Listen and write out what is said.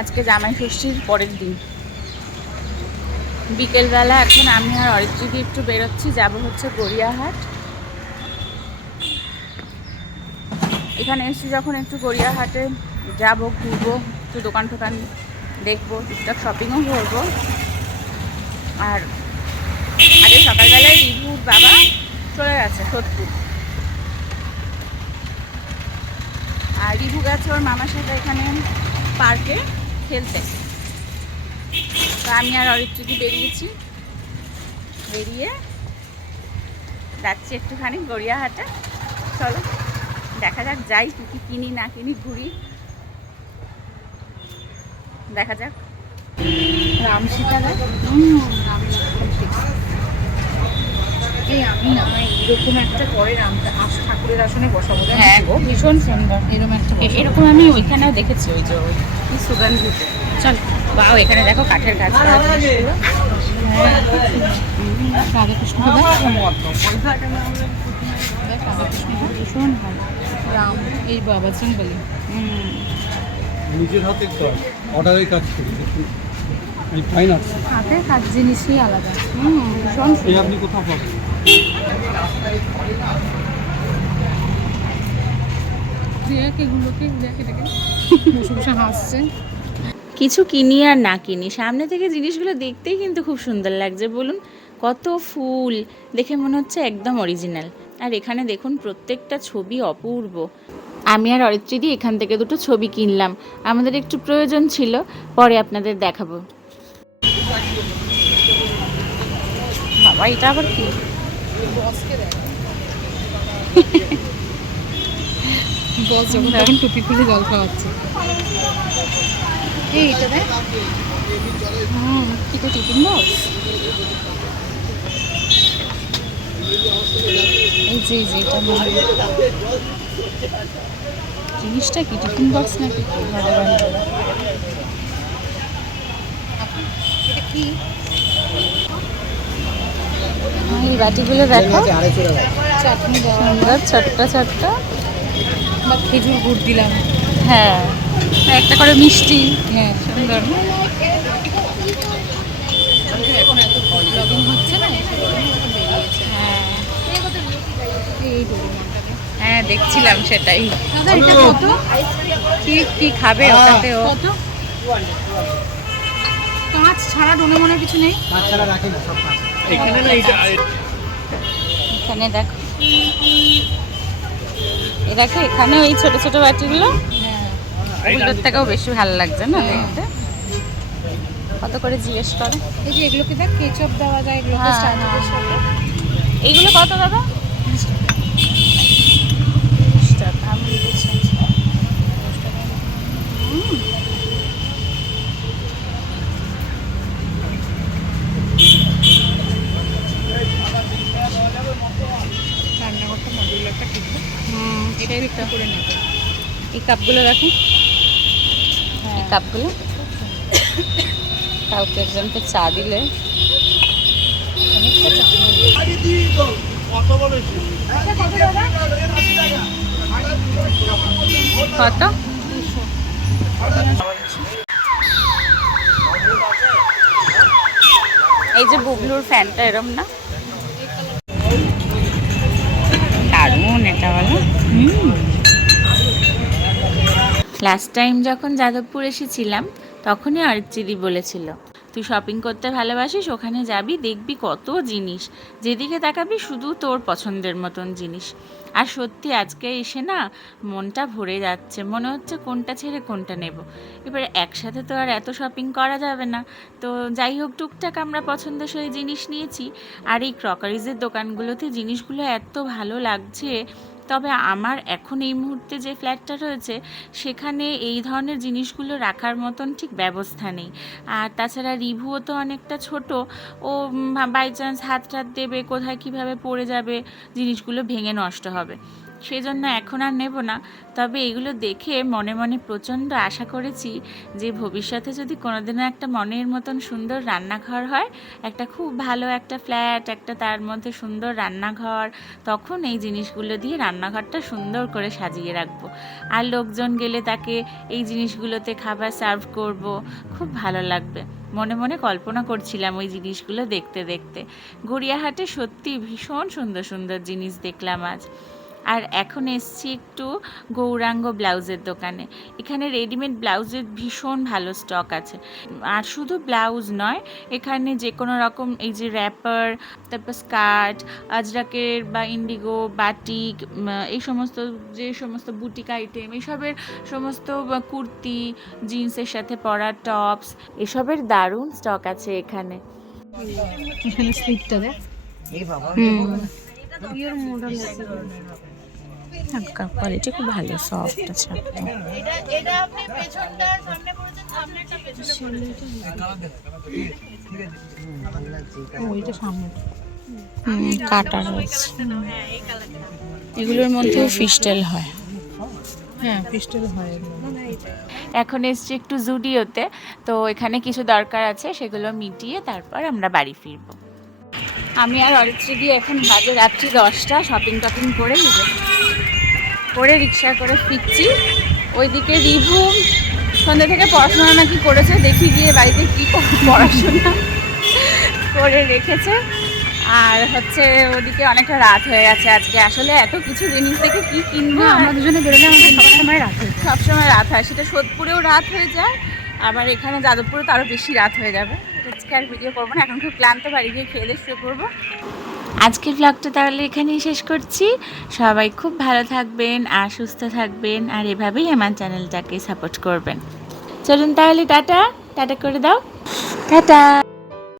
আজকে জামাই ষষ্ঠীর পরের দিন। বিকেলবেলা এখন আমি আর অরিত্রিকে একটু বেরোচ্ছি, যাব হচ্ছে গড়িয়াহাট। এখানে এসেছি যখন একটু গড়িয়াহাটে যাব, ঘুরবো, একটু দোকান টোকান দেখব, টুকটাক শপিংও করব। আর আগে সকালবেলায় রিভুর বাবা চলে গেছে সত্যি আর রিভু গেছে ওর মামার সাথে এখানে পার্কে। খেলতে। তো আমি আর অরিত্রিকি বেরিয়েছি। বেরিয়ে যাচ্ছি একটুখানি গড়িয়াহাটে। চলো দেখা যাক যাই কী কী কিনি না কিনি ঘুরি। দেখা যাক। রাম সীতা রাম সীতা এরকম একটা পরে ঠাকুরের আসনে বসাবো হ্যাঁ গো ভীষণ সুন্দর। এরকম একটা এরকম আমি ওইখানেও দেখেছি ওই যে ওই কি সুগন্ধিতে চল বাও এখানে দেখো কাঠের গাছ হ্যাঁ রাধাকৃষ্ণ দেখ রাধাকৃষ্ণ ভীষণ ভালো। রাম এই বাবা সিং বলি নিজের হাতে অর্ডারের কাজ করি। এই ফাইন আর্টস। হাতের কাজ জিনিসই আলাদা। হুম ভীষণ এই আপনি কোথাও পাবেন? দেখ এগুলোকে দেখ এটাকে। বসে বসে হাসছে। কিছু কিনি আর না কিনি। সামনে থেকে জিনিসগুলো দেখতেই কিন্তু খুব সুন্দর লাগছে। বলুন কত ফুল। দেখে মনে হচ্ছে একদম অরিজিনাল আর এখানে দেখুন প্রত্যেকটা ছবি অপূর্ব। আমি আর অরিত্রিদি এখান থেকে দুটো ছবি কিনলাম। আমাদের একটু প্রয়োজন ছিল পরে আপনাদের দেখাবো। বাবা এটা আবার কি? বস যখন তখন টুপি খুলে জল খাওয়াচ্ছে। এই এটা দেখ। হুম কি তো টিফিন বক্স এই যে এই যে এটা জিনিসটা কি টিফিন বক্স নাকি? কি? ভগবান এটা কি? এই বাটিগুলো দেখো। সুন্দর ছোট্ট ছোট্ট। বা খেজুর গুড় দিলাম। হ্যাঁ। একটা করে মিষ্টি। হ্যাঁ সুন্দর। হ্যাঁ হ্যাঁ দেখছিলাম সেটাই। এটা কত? কি কি খাবে ওটাতেও কত? কাঁচ ছাড়া ডোরেমনের কিছু নেই? এখানে না এখানে দেখো। এ দেখো এখানে ওই ছোট ছোট বাটিগুলো। হ্যাঁ। ওগুলোর থেকেও বেশি ভালো লাগছে না। দেখতে? কত করে জিজ্ঞেস করে? এই যে এগুলোকে দেখ কেচপ দেওয়া যায় এগুলোকে হ্যাঁ, হ্যাঁ, এইগুলো কত দাদা বিশ টাকা, আমি লিখেছি। হুম, রান্নাঘরটা মডিউল একটা কিনবো হুম, এটা করে নেব। এই কাপগুলো দেখো এই হ্যাঁ। কাপগুলো। কাউকে একজনকে চা দিলে। অনেকটা কত এই যে বুবলুর ফ্যানটা এরম না? লাস্ট টাইম যখন যাদবপুর এসেছিলাম তখনই অরিত্রিদি বলেছিল তুই শপিং করতে ভালোবাসিস ওখানে যাবি দেখবি কত জিনিস। যেদিকে তাকাবি শুধু তোর পছন্দের মতন জিনিস। আর সত্যি আজকে এসে না মনটা ভরে যাচ্ছে। মনে হচ্ছে কোনটা ছেড়ে কোনটা নেব। এবারে একসাথে তো আর এত শপিং করা যাবে না। তো যাই হোক টুকটাক আমরা পছন্দসই জিনিস নিয়েছি। আর এই ক্রকারিজের দোকানগুলোতে জিনিসগুলো এত ভালো লাগছে তবে আমার এখন এই মুহূর্তে যে ফ্ল্যাটটা রয়েছে, সেখানে এই ধরনের জিনিসগুলো রাখার মতন ঠিক ব্যবস্থা নেই। আর তাছাড়া রিভুও তো অনেকটা ছোট। ও বাই চান্স হাত টাত দেবে, কোথায় কীভাবে পড়ে যাবে, জিনিসগুলো ভেঙে নষ্ট হবে। সেই জন্য এখন আর নেব না। তবে এগুলো দেখে মনে মনে প্রচণ্ড আশা করেছি যে ভবিষ্যতে যদি কোনোদিনও একটা মনের মতন সুন্দর রান্নাঘর হয়, একটা খুব ভালো একটা ফ্ল্যাট একটা তার মধ্যে সুন্দর রান্নাঘর, তখন এই জিনিসগুলো দিয়ে রান্নাঘরটা সুন্দর করে সাজিয়ে রাখব। আর লোকজন গেলে তাকে এই জিনিসগুলোতে খাবার সার্ভ করব, খুব ভালো লাগবে। মনে মনে কল্পনা করছিলাম ওই জিনিসগুলো দেখতে দেখতে। গড়িয়াহাটে সত্যি ভীষণ সুন্দর সুন্দর জিনিস দেখলাম আজ। আর এখন এসছি একটু গৌরাঙ্গ ব্লাউজের দোকানে। এখানে রেডিমেড ব্লাউজের ভীষণ ভালো স্টক আছে। আর শুধু ব্লাউজ নয় এখানে যে কোনো রকম এই যে র্যাপার তারপর স্কার্ট আজরাকের বা ইন্ডিগো বাটিক এই সমস্ত যে সমস্ত বুটিক আইটেম এসবের সমস্ত কুর্তি জিন্সের সাথে পরা টপস এসবের দারুণ স্টক আছে এখানে। এখানে স্লিপটা দেখ। কোয়ালিটি খুব ভালো সফট আছে ওইটা সামনে। কাটা রয়েছে। এগুলোর মধ্যেও ফিস্টেল হয়। হ্যাঁ হয় এখন এসছি একটু জুডিওতে তো এখানে কিছু দরকার আছে সেগুলো মিটিয়ে তারপর আমরা বাড়ি ফিরবো। আমি আর অরিত্রী দিয়ে এখন বাজে রাত্রি দশটা শপিং টপিং করে নিব। করে রিক্সা করে ফিরছি। ওইদিকে রিভু সন্ধ্যা থেকে পড়াশোনা নাকি করেছে দেখি গিয়ে বাড়িতে কী পড়াশোনা করে রেখেছে। আর হচ্ছে ওদিকে অনেকটা রাত হয়ে গেছে আজকে। আসলে এত কিছু জিনিস থেকে কি কিনবো? আমরা দুজনে বেরোলে আমাদের সবসময় রাত হয়ে সবসময় রাত হয়। সেটা সোদপুরেও রাত হয়ে যায় আবার এখানে যাদবপুরে তো আরও বেশি রাত হয়ে যাবে। আর ভিডিও করব না। এখন খুব ক্লান্ত বাড়ি গিয়ে খেয়ে দিয়ে করব আজকের ব্লগটা তাহলে এখানেই শেষ করছি। সবাই খুব ভালো থাকবেন আর সুস্থ থাকবেন আর এভাবেই আমার চ্যানেলটাকে সাপোর্ট করবেন। চলুন তাহলে টাটা। টাটা করে দাও। টাটা।